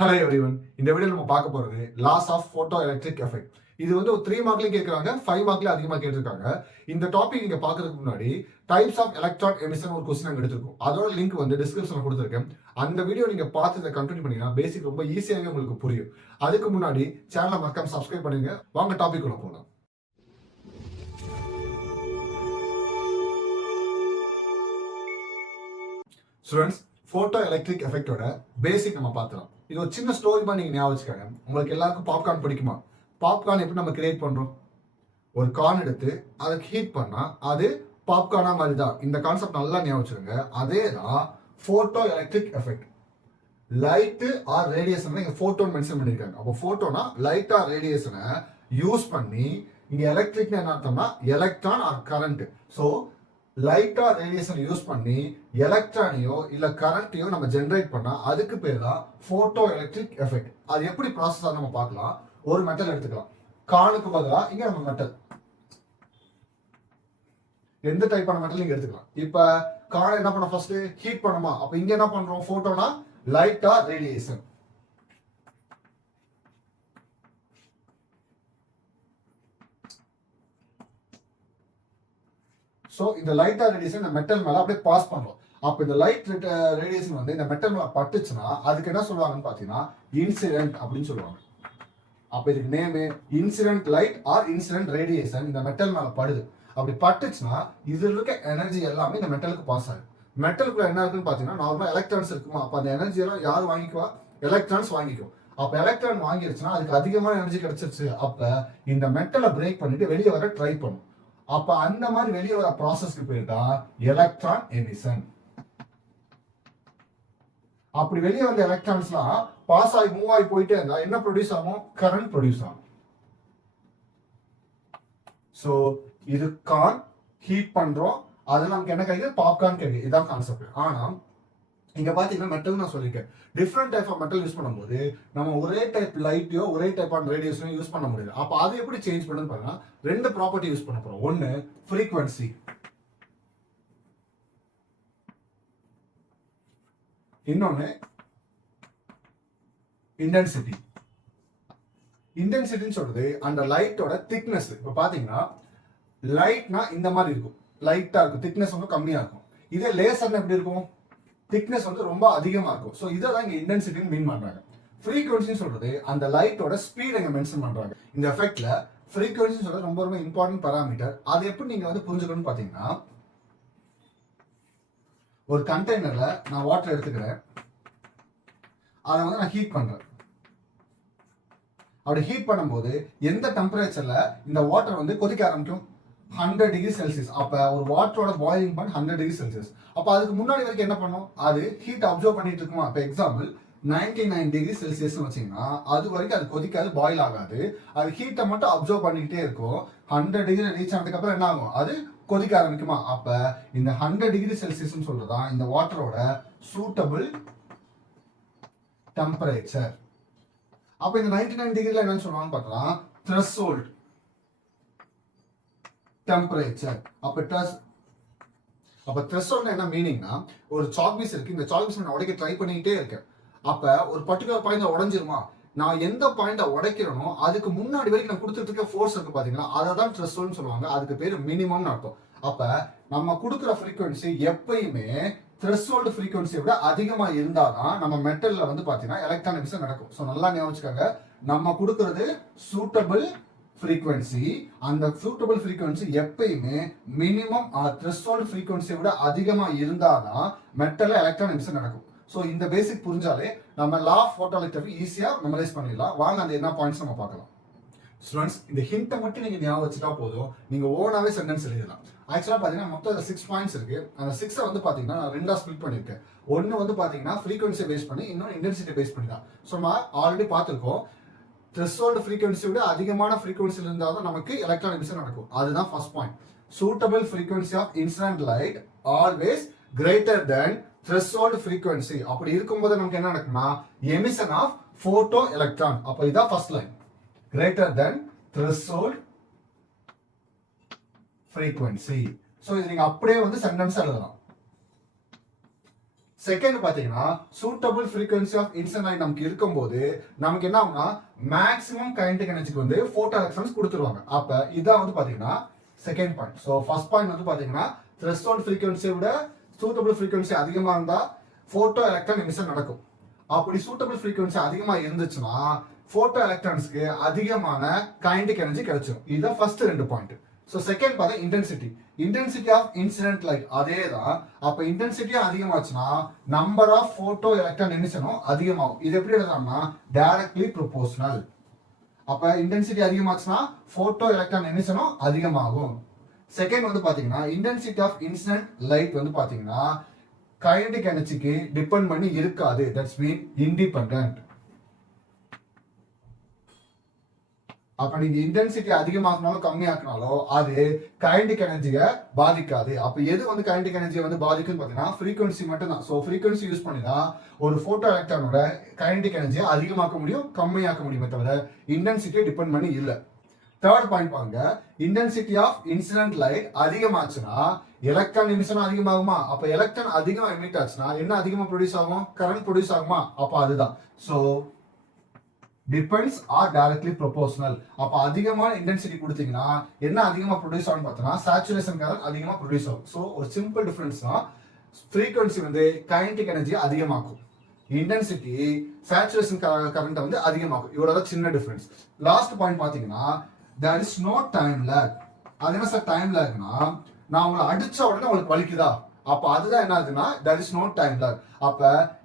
Hello everyone. இந்த வீடியோல நம்ம பார்க்க போறது laws of photoelectric effect. இது வந்து ஒரு 3 மார்க்லயும் கேக்குறாங்க, 5 மார்க்ல அதிகமா கேட்டிருக்காங்க. இந்த டாபிக் நீங்க பார்க்கிறதுக்கு முன்னாடி டைப்ஸ் ஆஃப் எலக்ட்ரான் எமிஷன் ஒரு क्वेश्चन அங்க எடுத்துருக்கோம். அதோட லிங்க் வந்து டிஸ்கிரிப்ஷன்ல கொடுத்திருக்கேன். அந்த வீடியோ நீங்க பார்த்து இத கண்டினியூ பண்ணீங்கன்னா பேசிக் ரொம்ப ஈஸியாவே உங்களுக்கு புரியும். அதுக்கு முன்னாடி சேனலை மறக்காம சப்ஸ்கிரைப் பண்ணுங்க. வாங்க டாபிக் உள்ள போலாம். ஸ்டூடண்ட்ஸ், photoelectric effect ஓட பேசிக் நம்ம பார்த்தலாம். இது ஒரு சின்ன ஸ்டோரி மாதிரி நீங்க ஞாபகம் வச்சுக்கோங்க. உங்களுக்கு எல்லாருக்கும் பாப்கார்ன் பிடிக்குமா? பாப்கார்ன் எப்படி நம்ம கிரியேட் பண்றோம்? ஒரு கார்ன் எடுத்து அதை ஹீட் பண்ணா அது பாப்கார்னா மாதிரி தான். இந்த கான்செப்ட் நல்லா ஞாபகம் வச்சுக்கோங்க. அதே தான் photo electric effect. Light or radiation இங்க போட்டோன் மென்ஷன் பண்ணிருக்காங்க. அப்போ போட்டோனா லைட் ஆர் ரேடியேஷனை யூஸ் பண்ணி, இங்க எலக்ட்ரிக் என்ன அர்த்தம்னா எலக்ட்ரான் ஆர் கரண்ட். ஸோ லைட்டா ரேடியேஷன் யூஸ் பண்ணி எலக்ட்ரானையோ இல்ல கரண்ட்டையோ நம்ம ஜெனரேட் பண்ணா அதுக்கு பேர் தான் போட்டோ எலக்ட்ரிக் எஃபெக்ட். அது எப்படி ப்ராசஸ் ஆகும் நம்ம பார்க்கலாம். ஒரு மெட்டல் எடுத்துக்கலாம். கானுக்கு பதிலா இங்க நம்ம மெட்டல் எந்த டைப்பான மெட்டல் நீங்க எடுத்துக்கலாம். இப்ப கான் என்ன பண்ண ஃபர்ஸ்ட் ஹீட் பண்ணுமா? அப்ப இங்க என்ன பண்றோம்? போட்டோனா லைட்டா ரேடியேஷன். ஸோ இந்த லைட் ரேடியேஷன் இந்த மெட்டல் மேல அப்படியே பாஸ் பண்றோம். அப்போ இந்த லைட் ரேடியேஷன் வந்து இந்த மெட்டல் மேல பட்டுச்சுன்னா அதுக்கு என்ன சொல்லுவாங்கன்னு பாத்தீங்கன்னா இன்சிடென்ட் அப்படின்னு சொல்லுவாங்க. அப்ப இதுக்கு name incident light or incident radiation இந்த மெட்டல் மேல படுது. அப்படி பட்டுச்சுன்னா இதுல இருக்க எனர்ஜி எல்லாமே இந்த மெட்டலுக்கு பாஸ் ஆகுது. மெட்டலுக்குள்ள என்ன இருக்குன்னு பாத்தீங்கன்னா நார்மலா எலக்ட்ரான்ஸ் இருக்குமா? அப்ப அந்த எனர்ஜி எல்லாம் யார் வாங்கிக்குவா? எலக்ட்ரான்ஸ் வாங்கிக்கும். அப்ப எலக்ட்ரான் வாங்கிருச்சுன்னா அதுக்கு அதிகமான எனர்ஜி கிடைச்சிருச்சு. அப்ப இந்த மெட்டலை பிரேக் பண்ணிட்டு வெளியே வர ட்ரை பண்ணும். அப்ப அந்த மாதிரி வெளியே வர ப்ராசஸ்க்கு பேர் தான் எலக்ட்ரான் எமிஷன். அப்படி வெளியே வந்த எலக்ட்ரான்ஸ்லாம் பாஸ் ஆகி மூவ் ஆகி போயிட்டே இருந்தா என்ன ப்ரொடியூஸ் ஆகும்? கரண்ட் ப்ரொடியூஸ் ஆகும். சோ இது கார்ன் ஹீட் பண்றோம், அது நமக்கு என்ன கிடைக்குது? பாப்கார்ன் கிடைக்குது. இதான் கான்செப்ட். ஆனா இங்க பாத்தீங்கன்னா மெட்டல் நான் சொல்லிருக்கேன். Different type of metal use பண்ணும்போது நம்ம ஒரே டைப் லைட்டையோ ஒரே டைப் ஆஃப் ரேடியேஷனையும் யூஸ் பண்ண முடியாது. அப்ப அது எப்படி சேஞ்ச் பண்ணுன்னு பாருங்க. ரெண்டு ப்ராப்பர்ட்டி யூஸ் பண்ண போறோம். ஒன்னு ஃப்ரீக்வன்சி, இன்னொன்னு இன்டென்சிட்டி. இன்டென்சிட்டின்னு சொல்றது அந்த லைட்டோட திக்னஸ். இப்ப பாத்தீங்கன்னா லைட்னா இந்த மாதிரி இருக்கும், லைட்டா இருக்கும், திக்னஸ் வந்து கம்மியா இருக்கும். இதே லேசர்னா எப்படி இருக்கும்? திக்னஸ் வந்து ரொம்ப அதிகமா இருக்கும். ஸோ இதை தான் இங்க இன்டென்சிட்டின்னு மீன் பண்றாங்க. ஃப்ரீக்வன்சின்னு சொல்றது அந்த லைட்டோட ஸ்பீட் இங்க மென்ஷன் பண்றாங்க. இந்த எஃபெக்ட்ல ஃப்ரீக்வன்சின்னு சொல்றது ரொம்ப ரொம்ப இம்பார்ட்டன்ட் பாராமீட்டர். அது எப்படி நீங்க வந்து புரிஞ்சுக்கணும்னு பாத்தீங்கன்னா, ஒரு கண்டெய்னர்ல நான் வாட்டர் எடுத்துக்கிறேன், அதை வந்து நான் ஹீட் பண்றேன். அப்படி ஹீட் பண்ணும்போது எந்த டெம்பரேச்சர்ல இந்த வாட்டர் வந்து கொதிக்க ஆரம்பிக்கும்? 100 டிகிரி செல்சியஸ். அப்ப ஒரு வாட்டரோட பாயிலிங் பாயிண்ட் 100 டிகிரி செல்சியஸ். அப்ப அதுக்கு முன்னாடி வரைக்கும் என்ன பண்ணும்? அது ஹீட் அப்சர்வ் பண்ணிட்டு இருக்குமா? இப்ப எக்ஸாம்பிள் 99 டிகிரி செல்சியஸ் வச்சீங்கன்னா அது வரைக்கும் அது கொதிக்காது, பாயில் ஆகாது. அது ஹீட்டை மட்டும் அப்சர்வ் பண்ணிக்கிட்டே இருக்கும். 100 டிகிரி ரீச் ஆனதுக்கு அப்புறம் என்ன ஆகும்? அது கொதிக்க ஆரம்பிக்குமா? அப்ப இந்த 100 டிகிரி செல்சியஸ் சொல்றதா இந்த வாட்டரோட சூட்டபிள் டெம்பரேச்சர். அப்ப இந்த 99 டிகிரில என்னன்னு சொல்லுவாங்க பார்த்தலாம், த்ரெஷோல்ட் டெம்பரேச்சர். அப்ப த்ரெஷோல்ட் என்ன மீனிங்னா, ஒரு சாக் பீஸ் இருக்கு, இந்த சாக் பீஸ் நான் உடைக்க ட்ரை பண்ணிக்கிட்டே இருக்கேன். அப்ப ஒரு பர்டிகுலர் பாயிண்ட் உடைஞ்சிருமா? நான் எந்த பாயிண்ட உடைக்கிறனோ அதுக்கு முன்னாடி வரைக்கும் நான் கொடுத்துட்டு இருக்க ஃபோர்ஸ் இருக்கு பாத்தீங்களா, அதை தான் த்ரெஷோல்ட்னு சொல்லுவாங்க. அதுக்கு பேரு மினிமம்னு அர்த்தம். அப்ப நம்ம கொடுக்குற ஃப்ரீக்வன்சி எப்பயுமே த்ரெஷோல்ட் ஃப்ரீக்வன்சியை விட அதிகமா இருந்தாதான் நம்ம மெட்டல்ல வந்து பாத்தீங்கன்னா எலக்ட்ரான் எமிஷன் நடக்கும். ஸோ நல்லா ஞாபகம் வச்சுக்கோங்க, நம்ம கொடுக்கறது சூட்டபிள் ஃப்ரீக்வன்சி. அந்த சூட்டபிள் ஃப்ரீக்வன்சி எப்பயுமே மினிமம் த்ரெஷோல்ட் ஃப்ரீக்வன்சியை விட அதிகமா இருந்தாதான் மெட்டல்ல எலக்ட்ரான் எமிஷன் நடக்கும். ஸோ இந்த பேசிக் புரிஞ்சாலே நம்ம லா ஆஃப் போட்டோஎலக்ட்ரிக் ஈஸியா மெமரைஸ் பண்ணிடலாம். வாங்க அந்த என்ன பாயிண்ட்ஸ் நம்ம பார்க்கலாம். ஸ்டூடெண்ட்ஸ், இந்த ஹிண்ட்டை மட்டும் நீங்க ஞாபகம் வச்சுட்டா போதும், நீங்க ஓனாவே சென்டென்ஸ் எழுதலாம். ஆக்சுவலா பாத்தீங்கன்னா மொத்தம் 6 பாயிண்ட்ஸ் இருக்கு. அந்த 6 வந்து பாத்தீங்கன்னா நான் ரெண்டா ஸ்பிளிட் பண்ணிருக்கேன். ஒன்னு வந்து பாத்தீங்கன்னா ஃப்ரீக்வன்சி பேஸ் பண்ணி, இன்னொன்று இன்டென்சிட்டி பேஸ் பண்ணி தான். ஸோ நம்ம ஆல்ரெடி பார்த்துருக்கோம், த்ரெஷோல்ட் ஃப்ரீக்வன்சி விட அதிகமான ஃப்ரீக்வன்சியில் இருந்தால் தான் நமக்கு எலக்ட்ரான் எமிஷன் நடக்கும். அதுதான் first point. Suitable frequency of incident light always greater than threshold frequency. அப்படி இருக்கும்போது நமக்கு என்ன நடக்கும்னா எமிஷன் ஆஃப் போட்டோ எலக்ட்ரான். அப்ப இதான் first line, greater than threshold frequency. So இது நீங்க அப்படியே வந்து சென்டென்ஸ் எழுதலாம். செகண்ட் பாத்தீங்கன்னா suitable frequency of incident light நமக்கு இருக்கும்போது நமக்கு என்ன ஆகும்னா மேக்ஸிமம் கைனடிக் எனர்ஜிக்கு வந்து போட்டோ எலக்ட்ரான்ஸ் கொடுத்துருவாங்க. அப்ப இதான் வந்து பாத்தீங்கன்னா second point. So first point வந்து பாத்தீங்கன்னா த்ரெஷ்ஹோல்ட் frequency விட சூட்டபிள் frequency அதிகமா இருந்தா போட்டோ எலக்ட்ரான் எமிஷன் நடக்கும். அப்படி சூட்டபிள் frequency அதிகமா இருந்துச்சுன்னா போட்டோ எலக்ட்ரான்ஸ்க்கு அதிகமான கைனடிக் எனர்ஜி கிடைச்சிடும். இதுதான் ஃபர்ஸ்ட் ரெண்டு பாயிண்ட். ஸோ செகண்ட் பார்த்தா இன்டென்சிட்டி ஆஃப் இன்சிடென்ட் லைட் அதே தான். அப்போ இன்டென்சிட்டியும் அதிகமாச்சுன்னா நம்பர் ஆஃப் போட்டோ எலக்ட்ரான் எமிஷனும் அதிகமாகும். இது எப்படி எழுதலாம்னா டைரக்ட்லி ப்ரொபோஷனல். அப்போ இன்டென்சிட்டி அதிகமாச்சுன்னா போட்டோ எலக்ட்ரான் எமிஷனும் அதிகமாகும். செகண்ட் வந்து பாத்தீங்கன்னா இன்டென்சிட்டி ஆஃப் இன்சிடென்ட் லைட் வந்து பாத்தீங்கன்னா கைனடிக் எனர்ஜிக்கு டிபெண்ட் பண்ணி இருக்காது. That's mean independent. அப்ப நீங்க இன்டென்சிட்டி அதிகமாக்கினாலும் கம்மியாக்கினாலும் அது கைனடிக் எனர்ஜியை பாதிக்காது. அப்ப எது வந்து கைனடிக் எனர்ஜியை வந்து பாதிக்குன்னு பாத்தீங்கன்னா ஃப்ரீக்வன்சி மட்டும் தான். ஸோ ஃப்ரீக்வன்சி யூஸ் பண்ணி தான் ஒரு போட்டோ எலக்ட்ரானோட கைனடிக் எனர்ஜியை அதிகமாக்க முடியும் கம்மியாக்க முடியுமே தவிர இன்டென்சிட்டியை டிபெண்ட் பண்ணி இல்லை. தேர்ட் பாயிண்ட் பாருங்க, இன்டென்சிட்டி ஆஃப் இன்சிடென்ட் லைட் அதிகமாச்சுன்னா எலக்ட்ரான் எமிஷன் அதிகமாகுமா? அப்ப எலக்ட்ரான் அதிகமா எமிட் ஆச்சுன்னா என்ன அதிகமா ப்ரொடியூஸ் ஆகும்? கரண்ட் ப்ரொடியூஸ் ஆகுமா? அப்ப அதுதான். So depends are directly proportional. அப்ப அதிகமான இன்டென்சிட்டி கொடுத்தீங்கன்னா என்ன அதிகமா ப்ரொடியூஸ் ஆகும் பார்த்தோம்னா சேச்சுரேஷன் கரண்ட் அதிகமா ப்ரொடியூஸ் ஆகும். ஸோ ஒரு சிம்பிள் டிஃபரன்ஸ் தான், ஃப்ரீக்வன்சி வந்து கைனடிக் எனர்ஜி அதிகமாக்கும், இன்டென்சிட்டி சேச்சுரேஷன் கரண்ட் வந்து அதிகமாகும். இவ்வளவு சின்ன டிஃபரன்ஸ். லாஸ்ட் பாயிண்ட் பாத்தீங்கன்னா there is no time lag. அது என்ன சார் டைம் லேக்னா நான் உங்களை அடிச்ச உடனே உங்களுக்கு வலிக்குதா? அப்ப அதுதான் என்ன ஆகுதுன்னா there is no time lag. அப்ப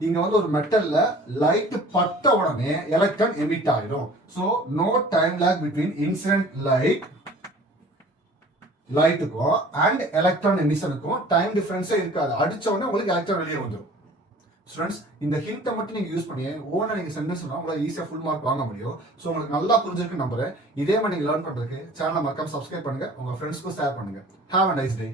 இங்க வந்து ஒரு மெட்டல்ல லைட் பட்ட உடனே எலக்ட்ரான் எமிட் ஆயிடும். So no time lag between incident லைட்டுக்கும் அண்ட் எலக்ட்ரான் எமிஷனுக்கும் டைம் டிஃபரன்ஸே இருக்காது. அடிச்ச உடனே உங்களுக்கு எலக்ட்ரான் வெளியே வந்துடும். ஸ்டூடெண்ட்ஸ் இந்த ஹிண்ட்டை மட்டும் நீங்கள் யூஸ் பண்ணி ஓனா நீங்கள் சென்டென்ஸ் சொன்னால் உங்களால் ஈஸியாக ஃபுல் மார்க் வாங்க முடியும். ஸோ உங்களுக்கு நல்லா புரிஞ்சிருக்கு நம்புறேன். இதே மாதிரி நீங்கள் லேர்ன் பண்ணுறதுக்கு சேனலை மறக்காம சப்ஸ்கிரைப் பண்ணுங்கள், உங்கள் ஃப்ரெண்ட்ஸ்க்கும் ஷேர் பண்ணுங்கள். Have a nice day.